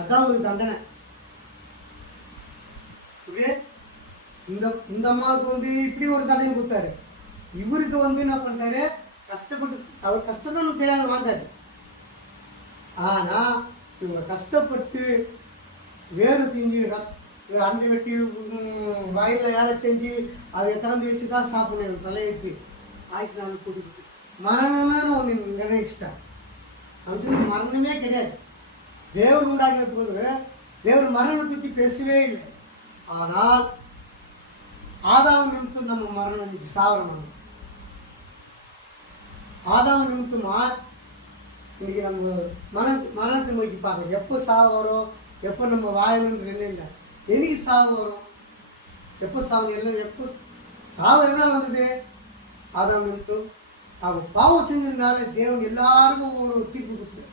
அதான் ஒரு தண்டனை. இந்த இந்த அம்மாவுக்கு இப்படி ஒரு தண்டனை கொடுத்தாரு. இவருக்கு என்ன பண்ணாரு, கஷ்டப்பட்டு அவர் கஷ்டம் தெரியாத வாழ்ந்தாரு. ஆனா இவங்க கஷ்டப்பட்டு வேறு தீங்கி அண்டை வெட்டி வயலில் வேலை செஞ்சு அதை திறந்து வச்சு தான் சாப்பிடணும். தலையெழுத்து 1400 கூட்டிட்டு மரணம்னு ஒன்று நிர்ணயிச்சிட்டார். மனுஷனுக்கு மரணமே கிடையாது. தேவன் உண்டாகின போது தேவன் மரணத்தை பற்றி பேசவே இல்லை. ஆனால் ஆதாம் நிமித்தம் நம்ம மரணம் சாவரம். ஆதாம் நிமித்தமா இன்னைக்கு நம்ம மரணத்தை நோக்கி பார்க்கணும். எப்போ சாவு வரும், எப்போ நம்ம வாழணுன்ற இல்லை. என்னைக்கு சாவு வரும், எப்போ சாவு இல்லை, எப்போ சாவு என்ன வந்தது, ஆதாம் நிமித்தம் அவங்க பாவம் செஞ்சதுனால தேவன் எல்லாருக்கும் ஒரு தீர்ப்பு கொடுத்துரு.